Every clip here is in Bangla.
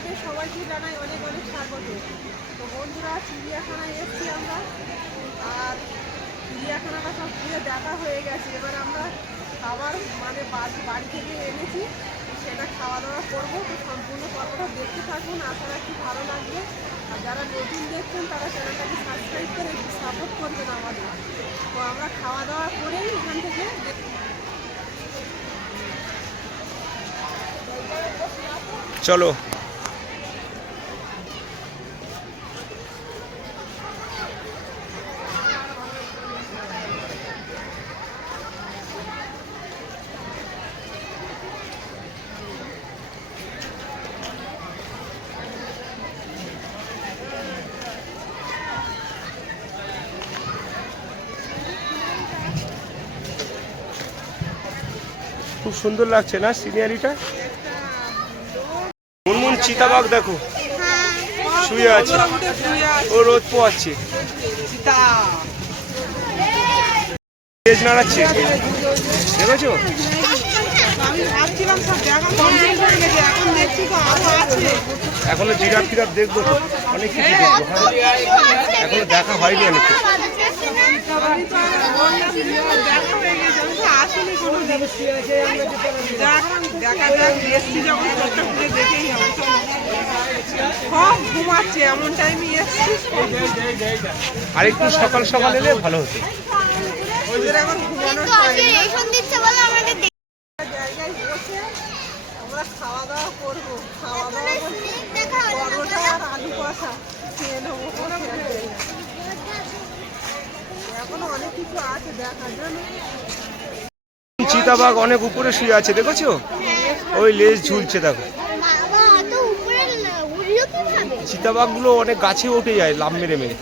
আপনাদের সবাইকে জানাই অনেক অনেক স্বাগত। তো বন্ধুরা, চিড়িয়াখানায় এসেছি আমরা, আর চিড়িয়াখানাটা সব ঘুরে দেখা হয়ে গেছে। এবার আমরা খাবার মানে বাড়ি থেকে এনেছি, সেটা খাওয়া দাওয়া করবো। তো সম্পূর্ণ পর্বটা দেখতে থাকুন, আশা রাখি ভালো লাগবে। আর যারা নতুন দেখছেন তারা চ্যানেলটাকে সাবস্ক্রাইব করে একটু সাপোর্ট করবেন আমাদের। তো আমরা খাওয়া দাওয়া করেই এখান থেকে চলো। খুব সুন্দর লাগছে না সিনারিটা? মুনমুন চিতাবাঘ দেখো শুয়ে আছে, ও রোদ পোয়াচ্ছে, তেজ নাড়াচ্ছে, দেখেছো? এখনো জিরাফ ফিরাফ দেখবো তো, অনেক কিছু দেখবো। এখনো দেখা হয়নি অনেক কিছু। ঘুমাচ্ছে এমন টাইমে এসছি, আর একটু সকাল সকাল এলে ভালো হতো। ওদের এখন ঘুমানোর জায়গায় বসে আমরা খাওয়া দাওয়া করবো। খাওয়া দাওয়া পরোটা আর আলু কষা খেয়ে নেবো। এখনো অনেক কিছু আছে দেখার জন্য। চিতাবাঘ অনেক উপরে শুয়ে আছে, দেখেছো? ওই লেজ ঝুলছে দেখো। চিতাবাঘ গুলো অনেক গাছে উঠে যায় লাফ মেরে মেরে।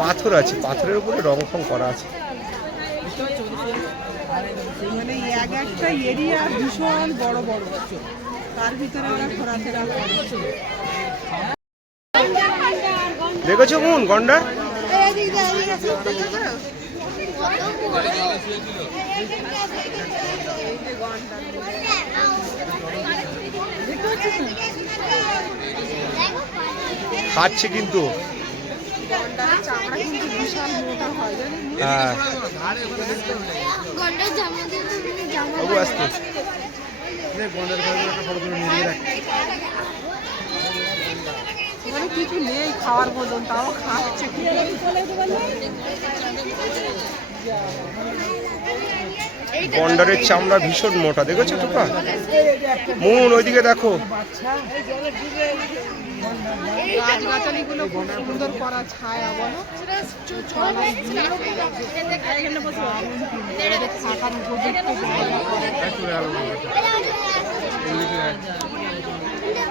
পাথর আছে, পাথরের উপরে রং ফং করা আছে। মানে এক একটা এরিয়া ভীষণ বড় বড়, তার ভিতরে ওরা ঘোরাফেরা করে। দেখেছো মুন গন্ডার? খাচ্ছে কিন্তু। চামড়া কিন্তু বিশাল মোটা হয়, হ্যাঁ, বাবু আসতে মানে কিছু নেই খাওয়ার মতন, তাও খাচ্ছে। গন্ডারের চামড়া ভীষণ মোটা, দেখেছো টুকা? মুন ওইদিকে দেখো। গাছগাছালিগুলো খুব সুন্দর করা, ছায়া বলো।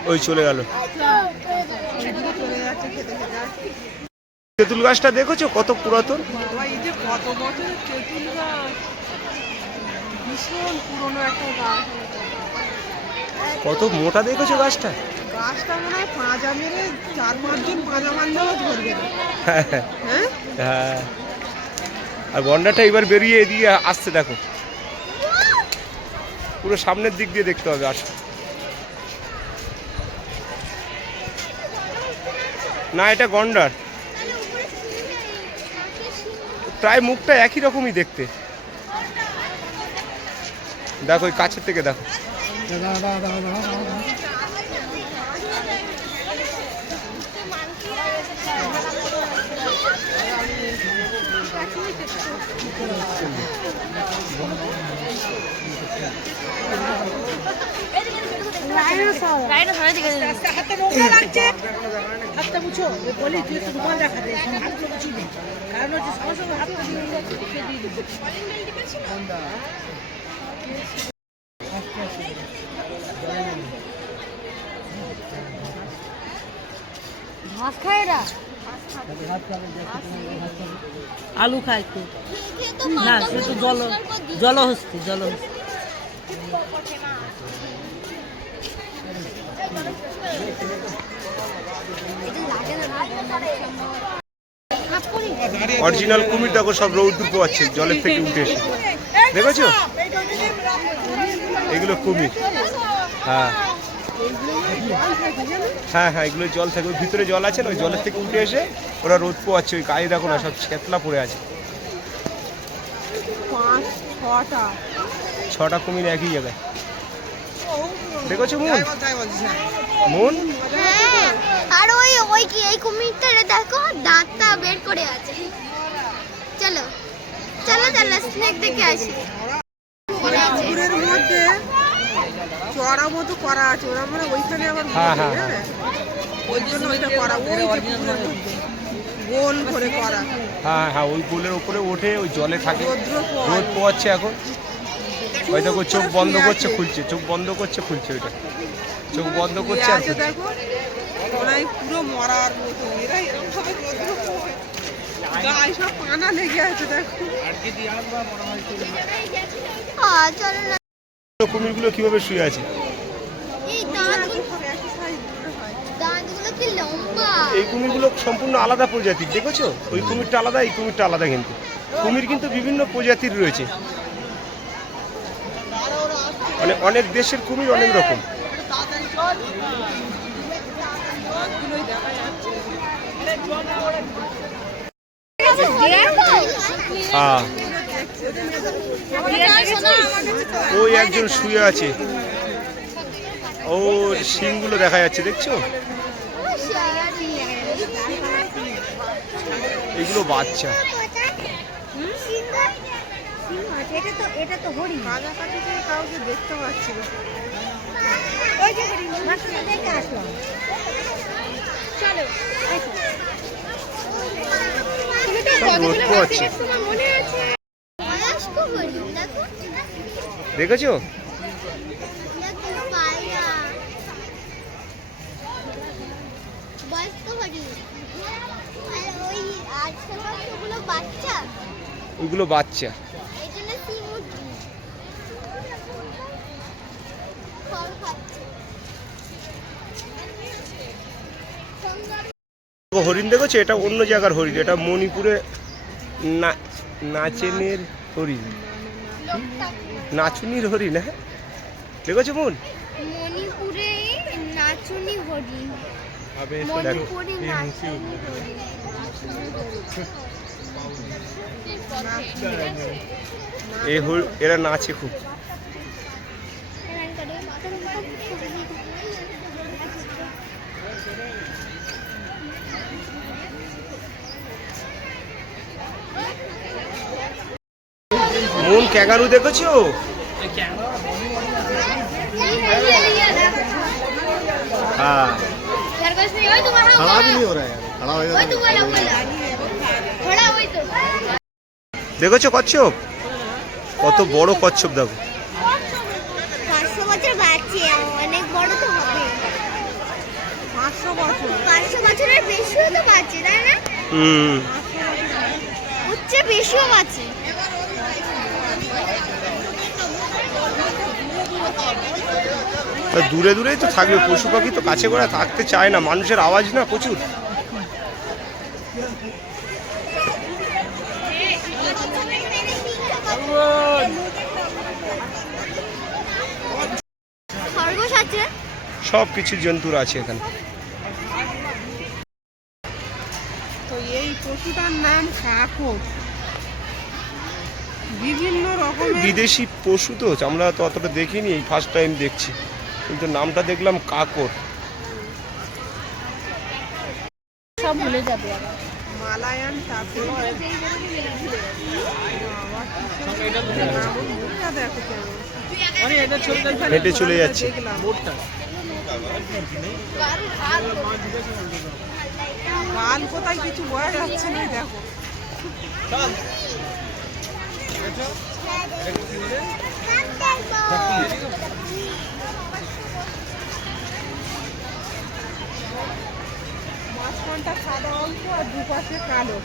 ওই চলে গেল। তেঁতুল গাছটা দেখেছো কত পুরাতন? বাবা, এই যে কত বছরের তেঁতুল গাছ, ভীষণ পুরনো একটা গাছ। কত মোটা দেখেছো গাছটা? গাছটা মনে হয় পাঁজা মেরে 4-5 জন পাঁজা মারলেও ধরবে না। হ্যাঁ, হ্যাঁ। আর গন্ডারটা এবার বেরিয়ে এদিকে আসছে দেখো, পুরো সামনের দিক দিয়ে দেখতে হবে। আসো না, এটা গন্ডার, প্রায় মুখটা একই রকমই দেখতে। দেখো ওই কাছের থেকে দেখো। ঘাস খায় এরা, আলু খায় তো না, সে তো জলহস্তি। অরিজিনাল কুমির দেখো সব রৌদ্র পোয়াচ্ছে জলের থেকে উঠে এসে, দেখেছো? এগুলো কুমির। হ্যাঁ হ্যাঁ হ্যাঁ, এগুলো জল থাকে, ওই ভিতরে জল আছে না, ওই জলের থেকে উঠে এসে ওরা রোদ পোয়াচ্ছে। ওই গায়ে দেখো না সব ছেতলা পড়ে আছে। 6টা কুমির একই জায়গায়, দেখেছো মুন? মুন হ্যাঁ, আর ওই ওই কি এই কুমিরটা দেখো দাঁতটা বের করে আছে। চলো চলো চলো স্নেক দেখে আসি। পুকুরের মধ্যে চড়া মতো করা আছে, ওরা মানে ওইখানে আবার হ্যাঁ, হ্যাঁ, হ্যাঁ, ওই জন্য ওইটা করা, ওই যে পুকুরের মধ্যে গোল করে করা। হ্যাঁ হ্যাঁ, ওই গোলের উপরে ওঠে, ওই জলে থাকে, রৌদ্র পোয়ায়। রোদ পোয়াচ্ছে এখন। ওই দেখো চোখ বন্ধ করছে খুলছে, চোখ বন্ধ করছে খুলছে, ওইটা চোখ বন্ধ করছে আর আছে খুলছে। দেখো, ওরাই পুরো মরার মতো, এরা এরকম ভাবে রৌদ্র পোয়ায়। গায়ে সব পানা লেগে আছে দেখো। চলো না। কুমিরগুলো কিভাবে শুয়ে আছে? এই দাঁতগুলো সব একই size মনে হয়। দাঁতগুলো কি লম্বা। এই কুমিরগুলো সম্পূর্ণ আলাদা প্রজাতির, দেখেছো? ওই কুমিরটা আলাদা, এই কুমিরটা আলাদা। কিন্তু কুমির কিন্তু বিভিন্ন প্রজাতির রয়েছে, মানে অনেক দেশের কুমির অনেক রকম। হ্যাঁ, ওই একজন শুয়ে আছে, ওর শিংগুলো দেখা যাচ্ছে, দেখছো? এগুলো বাচ্চা। এটা তো হরিণ। কাছাকাছি থেকে কাউকে দেখতে পাচ্ছি না। দেখে আসলাম। চলো সব রোদ পোয়াচ্ছে, মনে আছে বয়স্ক হরিণ দেখো। দেখেছো? দেখো পায়রা বয়স্ক হরিণ। আর ওই আর ছোটগুলো বাচ্চা, ওইগুলো বাচ্চা। এই জন্য সিমুটি ফল খাচ্ছে। হরিণ দেখেছো? এটা অন্য জায়গার হরিণ, এটা মণিপুরে নাচেনের হরিণ, নাচুনির হরিণ। হ্যাঁ, দেখেছো মন? মণিপুরে নাচুনি হরিণ। দেখো, মণিপুরে নাচুনি হরিণ। এরা নাচে খুব। মন ক্যাঙ্গারু দেখেছো? হ্যাঁ, खड़ा भी नहीं हो रहा है यार, खड़ा हो जाता দেখেছো কচ্ছপ? কত বড় কচ্ছপ দেখো। 500 বছর বাঁচে, অনেক বড় তো হবে। 500 বছর 500 বছরের বেশিও তো বাঁচে, তাই না? হুম, উচ্চে বেশিও বাঁচে। তা দূরে দূরেই তো থাকবে, পশু পাখি তো কাছে করে থাকতে চায় না, মানুষের আওয়াজ না প্রচুর। খরগোশ আছে, সব কিছু জন্তুর আছে এখানে। তো এই পশুটার নাম কাকর। বিভিন্ন রকমের বিদেশি পশু তো আমরা তো অতটা দেখিনি, এই ফার্স্ট টাইম দেখছি, কিন্তু নামটা দেখলাম কাকর। সব ভুলে যাবে আবার। মালায়ান টাপি। দেখো কেমন হেঁটে চলে যাচ্ছে। দেখলাম। গাল কোথায় কিছু বোঝা যাচ্ছে না, দেখো। মাঝখানটা সাদা অংশ আর দুপাশে কালো।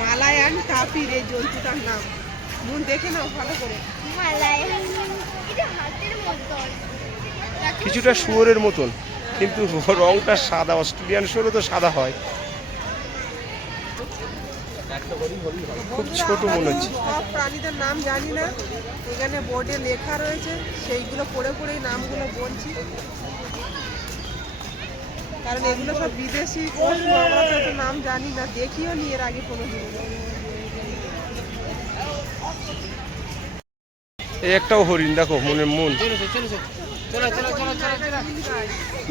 মালায়ান টাপির এই জন্তুটার নাম। মন দেখে নাও ভালো করে। মালায়ান, এটা হাতের মতন। কিছুটা শুয়োরের মতন, কিন্তু রংটা সাদা। অস্ট্রেলিয়ান শুয়োরও তো সাদা হয়। খুব ছোট মনে হচ্ছে। সব প্রাণীদের নাম জানি না, এখানে বোর্ডে লেখা রয়েছে, সেইগুলো পড়ে পড়েই নামগুলো বলছি, কারণ এগুলো সব বিদেশি পশু, আমরা তো এত নাম জানি না, দেখিও নি এর আগে কোনো দিন। এই একটাও হরিণ দেখো, মনের মন।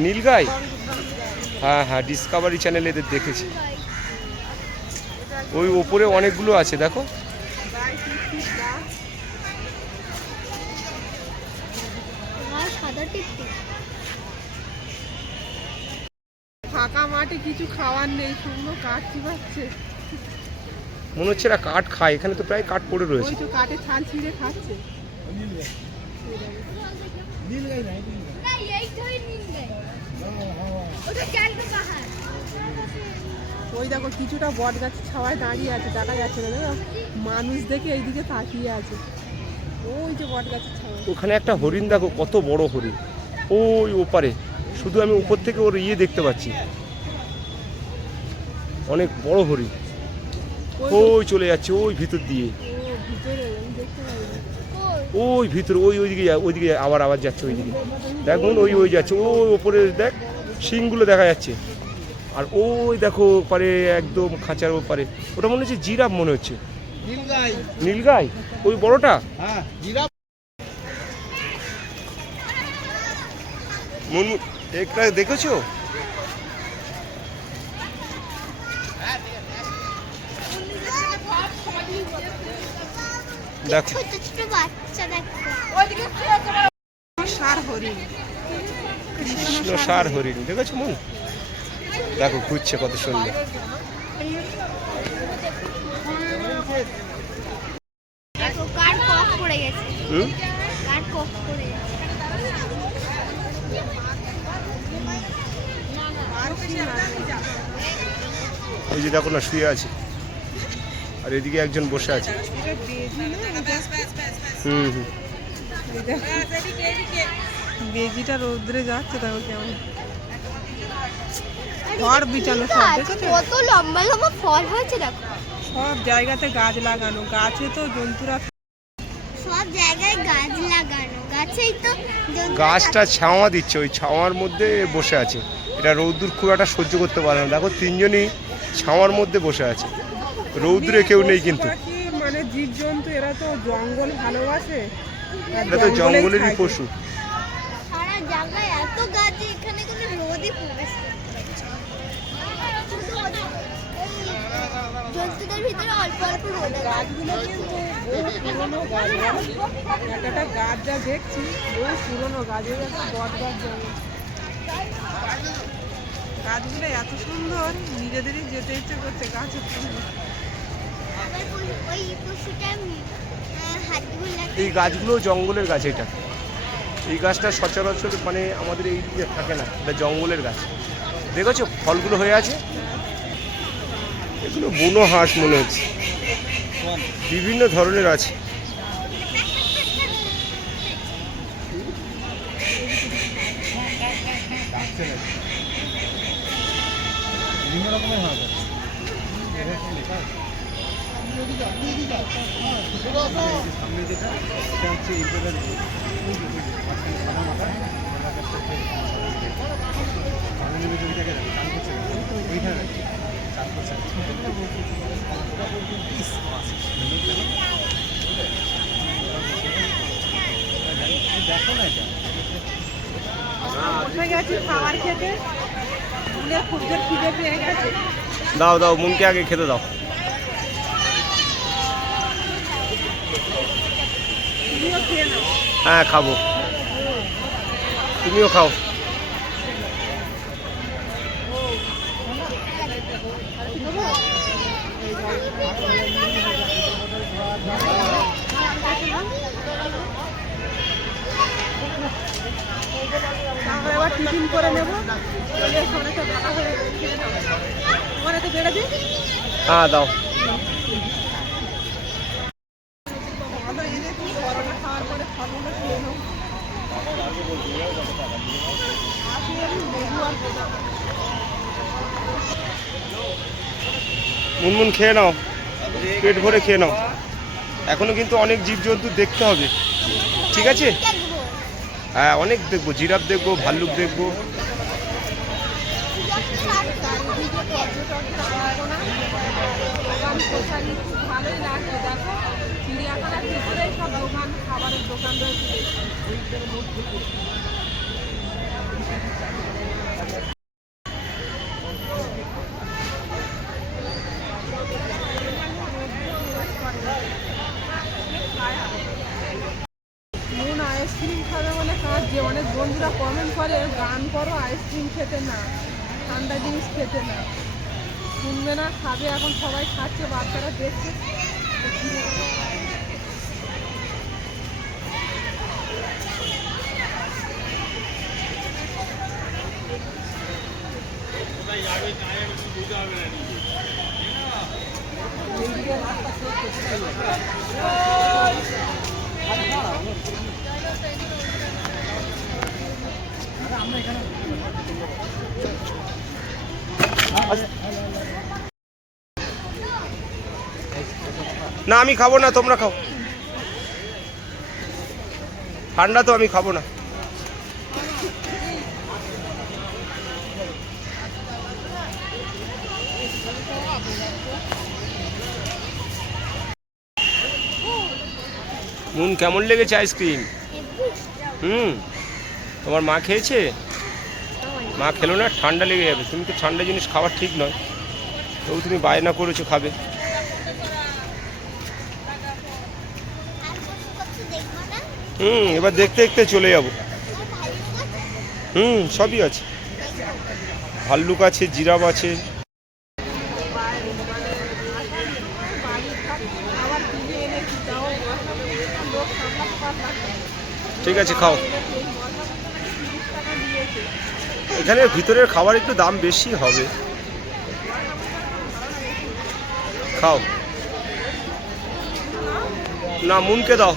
নীলগাই, হ্যাঁ হ্যাঁ, ডিসকভারি চ্যানেল এদের দেখেছি। ওই ওপরে অনেকগুলো আছে দেখো। ফাঁকা মাঠে কিছু খাওয়ার নেই, শুকনো কাঠ চিবাচ্ছে। মনে হচ্ছে এরা কাঠ খায়, এখানে তো প্রায় কাঠ পড়ে রয়েছে। ওই তো কাঠে ছাল ছিঁড়ে খাচ্ছে। ওই দেখো কিছুটা বট গাছের ছাওয়ায় দাঁড়িয়ে আছে, দেখা যাচ্ছে না, দেখো মানুষ দেখে এইদিকে তাকিয়ে আছে। ওই যে বট গাছের ছাওয়ায় ওখানে একটা হরিণ দেখো, কত বড় হরিণ, ওই ওপারে, শুধু আমি উপর থেকে ওর দেখতে পাচ্ছি, অনেক বড় হরিণ। ওই চলে যাচ্ছে ওই ভিতর দিয়ে, ভিতরে আমি দেখতে পাই না। ওই ভিতর, ওইদিকে ওইদিকে আবার যাচ্ছে ওইদিকে, দেখুন ওই যাচ্ছে, ওই ওপরে দেখ শিংগুলো দেখা যাচ্ছে। আর ওই দেখো ওপারে একদম খাঁচার ওপারে, ওটা মনে হচ্ছে জিরাফ মনে হচ্ছে। নীলগাই ওই বড়টা, হ্যাঁ জিরাফ। একটা দেখেছো? দেখো ছোট ছোট বাচ্চা দেখো। সার হরিণ, কৃষ্ণ সার হরিণ দেখেছো মন? দেখো ঘুরছে কত সুন্দর। দেখো কার কফ পড়ে গেছে, হুম, কার কফ পড়ে গেছে। ওই যে দেখো না শুয়ে আছে, আর এদিকে একজন বসে আছে। হুম হুম, বেজিটা রৌদ্রে যাচ্ছে, দেখো কেমন ঘর বিছানো সব দেখেছো? কত লম্বা লম্বা ফল হয়েছে দেখো। সব জায়গাতে গাছ লাগানো, গাছে তো জন্তুরা সব জায়গায় গাছ লাগানো, গাছেই তো জন্তুরা গাছটা ছাওয়া দিচ্ছে, ওই ছাওয়ার মধ্যে বসে আছে। এটা রৌদ্র খুব একটা সহ্য করতে পারে না, দেখো তিনজনই ছাওয়ার মধ্যে বসে আছে, রৌদ্রে কেউ নেই কিন্তু। পাখি মানে জীবজন্তু, এরা তো জঙ্গল ভালোবাসে, আর এটা তো জঙ্গলেই জঙ্গলেরই থাকে। পশু। সারা জায়গায় এত গাছ, এখানে কোনো রোদই পড়েছে। জন্তুদের ভিতরে অল্প অল্প রোদ আছে। গাছগুলো কিন্তু বহু পুরনো গাছ, একটা গাছ যা দেখছি বহু পুরনো গাছ, এই একটা বট গাছ যেমন। গাছগুলো এত সুন্দর, নিজেদেরই যেতে ইচ্ছে করছে গাছের সঙ্গে। আবার ওই পশুটা হাতগুলো এই গাছগুলো জঙ্গলের গাছ। এটা এই গাছটা সচরাচর মানে আমাদের এই দিকে থাকে না, এটা জঙ্গলের গাছ। দেখেছো ফলগুলো হয়ে আছে, এগুলো বুনো হাঁস মনে হচ্ছে, বিভিন্ন ধরনের আছে। বিভিন্ন রকমের হবে। সামনে যেটা সেটা হচ্ছে এইগুলোর সাদা মাথা জমিটাকে চান করছে ওইখানে চান করছে দেখো না এটা উঠে গেছি খাবার খেতে, ফুলের খুব জোর খিদে পেয়ে গেছে। দাও দাও, মুনকে আগে খেতে দাও। তুমিও খেয়ে নাও। হ্যাঁ খাবো, তুমিও খাও। আমরা এবার টিফিন করে নেবো, চলে ফোনে তো দেখা হয়ে গেছে, খেয়ে নাও। তোমার এত বেড়ে দিই হ্যাঁ দাও। ভালো এনে তুমি করোনা খাওয়ার পরে ফলগুলো খেয়ে নাও। লেবু আর মুনমুন খেয়ে নাও, পেট ভরে খেয়ে নাও। এখনো কিন্তু অনেক জীবজন্তু দেখতে হবে, ঠিক আছে? দেখবো। হ্যাঁ, অনেক দেখবো, জিরাফ দেখবো, ভাল্লুক দেখবো। চারিদিকে পর্যটকরা আনাগোনা, দোকান পোশাকি খুব ভালোই লাগছে। দেখো চিড়িয়াখানার ভিতরে সব দোকান, খাবারের দোকান রয়েছে। নুন আইসক্রিম খাবে বলে কাঁদছে। অনেক বন্ধুরা কমেন্ট করে গান করো, আইসক্রিম খেতে না, ঠান্ডা জিনিস খেতে না। শুনবে না, খাবে। এখন সবাই খাচ্ছে, বাচ্চারা দেখছে। তো কি বলবো? না, আমি খাবো না, তোমরা খাও। ঠান্ডা তো, আমি খাবো না। মুন, কেমন লেগেছে আইসক্রিম? তোমার মা খেয়েছে? মা খেলো না, ঠান্ডা লেগে যাবে। তুমি তো ঠান্ডা জিনিস খাওয়ার ঠিক নয়, তবু তুমি বায়না করেছো খাবে। এবার দেখতে দেখতে চলে যাব। সবই আছে, ভাল্লুক আছে, জিরাফ আছে। ঠিক আছে, খাও। এখানে ভিতরের খাবার একটু দাম বেশি হবে, খাও। না, মুনকে দাও।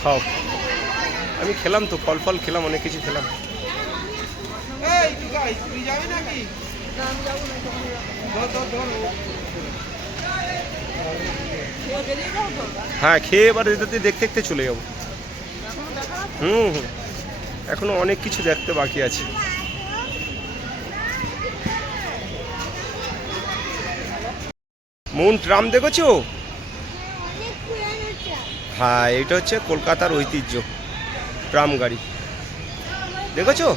খাও। আমি খেলাম তো, ফল ফল খেলাম, অনেক কিছু খেলাম। হ্যাঁ, খেয়ে এবার এটাতে দেখতে দেখতে চলে যাবো। এখনো অনেক কিছু দেখতে বাকি আছে। মুন, ট্রাম দেখেছো? হ্যাঁ, এটা হচ্ছে কলকাতার ঐতিহ্য, ট্রাম গাড়ি। দেখেছো?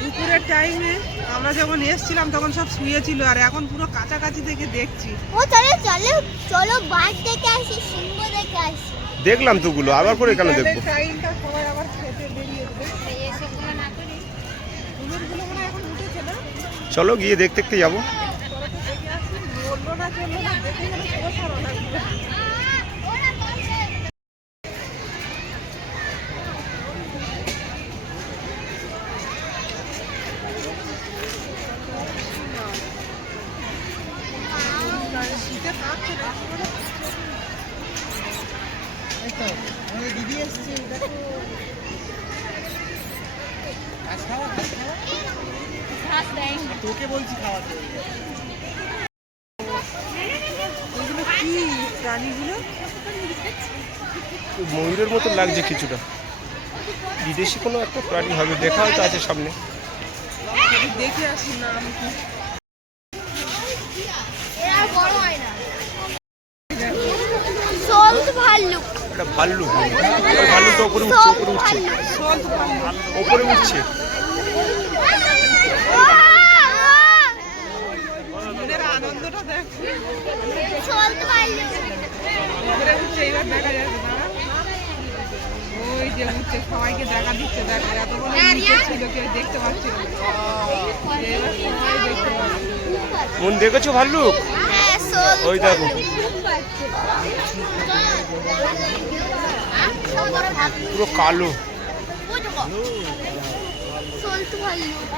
দুপুরের টাইমে আমরা যখন এসেছিলাম তখন সব শুয়েছিল, আর এখন পুরো কাছাকাছি থেকে দেখছি। ও চলো চলো চলো, বাঘ দেখে আসি, সিংহ দেখে আসি। দেখলাম তোগুলো, আবার করে কেন দেখবো? টাইমটা সবাই আবার খেতে বেরিয়ে দেবে। কুমিরগুলো মনে হয় এখন উঠেছে না? চলো গিয়ে দেখতে দেখতে যাবো। চলো তো দেখে আসি। বললো না, চললো না, দেখে গেলে পুরো সারা লাগবে। শীতে কাঁপছে না। দিদি এসছে, দেখো। তোকে বলছি খাওয়াতে। এগুলো কি প্রাণীগুলো? ময়ূরের মতো লাগছে কিছুটা, বিদেশি কোনো একটা প্রাণী হবে, দেখা হয়তো আছে সামনে। দেখে আসি নাম কি। সল্ট ভাল্লুক। এটা ভাল্লুক। ভাল্লুকটা উপরে উঠছে, উপরে উঠছে, উপরে উঠছে। এদের আনন্দটা দেখ। সল্ট ভাল্লুক। উপরে উঠছে, এবার দেখা যাচ্ছে। দাঁড়া, ওই যে উঠছে, সবাইকে দেখা দিচ্ছে। দেখা এতক্ষণ নিচে ছিল, কেউ দেখতে পাচ্ছিল না। এবার সবাই দেখতে পাচ্ছে। মন, দেখেছো ভাল্লুক? হ্যাঁ, সল্ট। ওই দেখো, পুরো কালো। সলতু ভাল্লুক।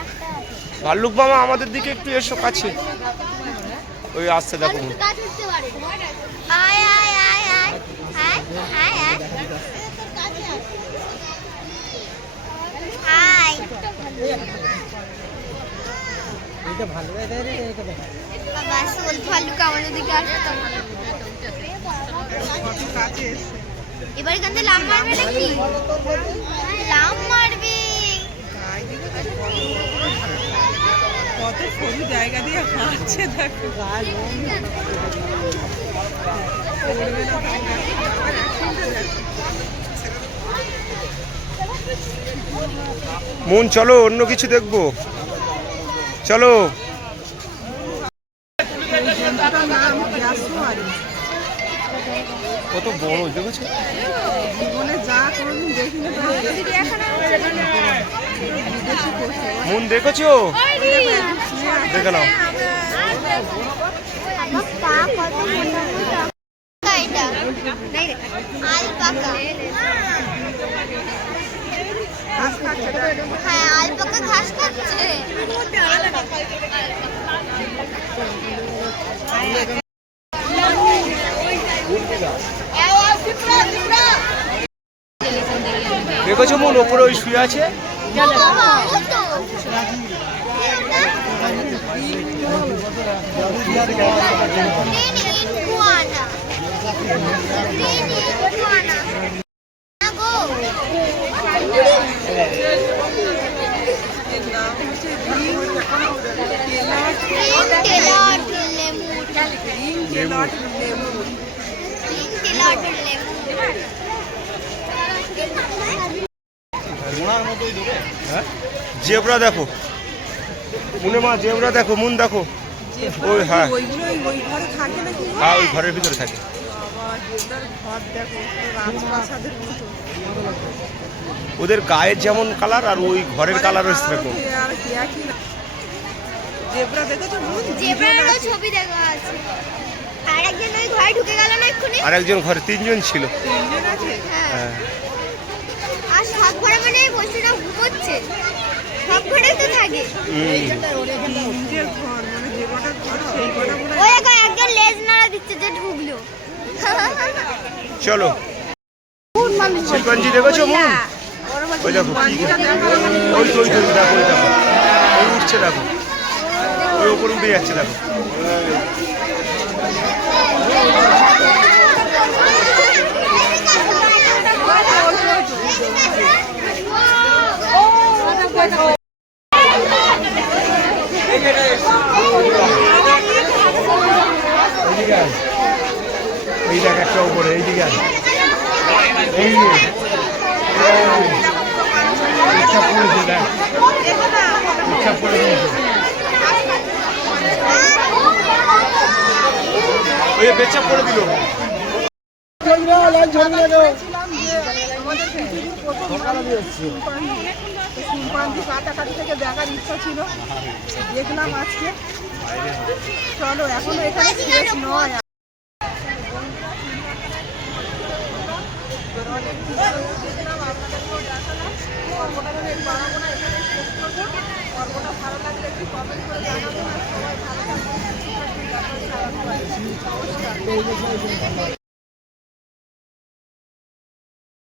ভাল্লুক মামা আমাদের দিকে একটু এসো কাছে। ওই আসছে দেখো মুন। আয় আয় আয় আয় আয় আয় আয় আয়। বাবা সলতু ভাল্লুক আমাদের দিকে আসছে তো। কাছে এসছে। এবার এখান থেকে লাম মারবে নাকি? লাম মারবে। কত সরু জায়গা দিয়ে হাঁটছে দেখো। মুন চলো অন্য কিছু দেখবো, চলো। নাম গ্যাসওয়ারি। কত বড় দেখেছো? জীবনে যা কোনোদিন দেখিনি তো মুন দেখেছো? দেখে নাও। আমার পা কত মোটা মোটা। এটা আলপাকা। ঘাস খাচ্ছে তো। হ্যাঁ আলপাকা ঘাস খাচ্ছে। দেখেছো মুন ওপরে ওই শুয়ে আছে? বাবা, ও তো। ইনকুয়ানা। ইনকুয়ানা। না গো। এর নাম হচ্ছে green tailed lemur. Tailed lemur. Tailed lemur. Zebra দেখো মুনে মা, জেব্রা দেখো, মুন দেখো। ওই হ্যাঁ ওইগুলো ওই ঘরে থাকে নাকি? হ্যাঁ ওই ঘরের ভিতরে থাকে। বাবা জেব্রার ঘর দেখো, রাজপ্রাসাদের মতো। ওদের গায়ের যেমন কালার আর ওই ঘরের কালারও সেরকম। আর কি একই না। জেব্রা দেখেছো? জেব্রারও ছবি দেখা আছে। আর একজন ওই ঘরে ঢুকে গেল না এক্ষুনি? আর একজন ঘরে তিনজন ছিল। তিনজন আছে। হ্যাঁ। হ্যাঁ আর সব ঘরে মানে বসেরা ঘুমোচ্ছে। সব ঘরেই তো থাকে। নিজের ঘর মানে যে কটা ঘর সেই কটা মনে ওই এখন একজন লেজ নাড়া দিচ্ছে যে ঢুকলো। চলো। শিল্পাঞ্জি দেখেছো মুন? ওই দেখো কি ওই তো ওই তো দেখো, ওই দেখো ওই উঠছে দেখো, ওই ওপর উঠে যাচ্ছে দেখো। এই দেখ একটা উপরে, এই দিকে এই ইচ্ছা পড়েছে দেখ, ইচ্ছা পড়ে দিয়েছে। ওই বেচা পড়ে দিল। শিম্পাঞ্জি কাটাকাটি থেকে দেখার ইচ্ছা ছিল, দেখলাম আজকে। চলো এখনো এখানে শেষ নয়। অনেক দেখলাম, আপনাদেরকেও দেখালাম। গল্পটা ধরে বাড়াবো না, এখানে শেষ করবো। গল্পটা ভালো লাগলে একটু কমেন্ট করে জানাবেন। আর সবাই ভালো থাকবেন। নমস্কার।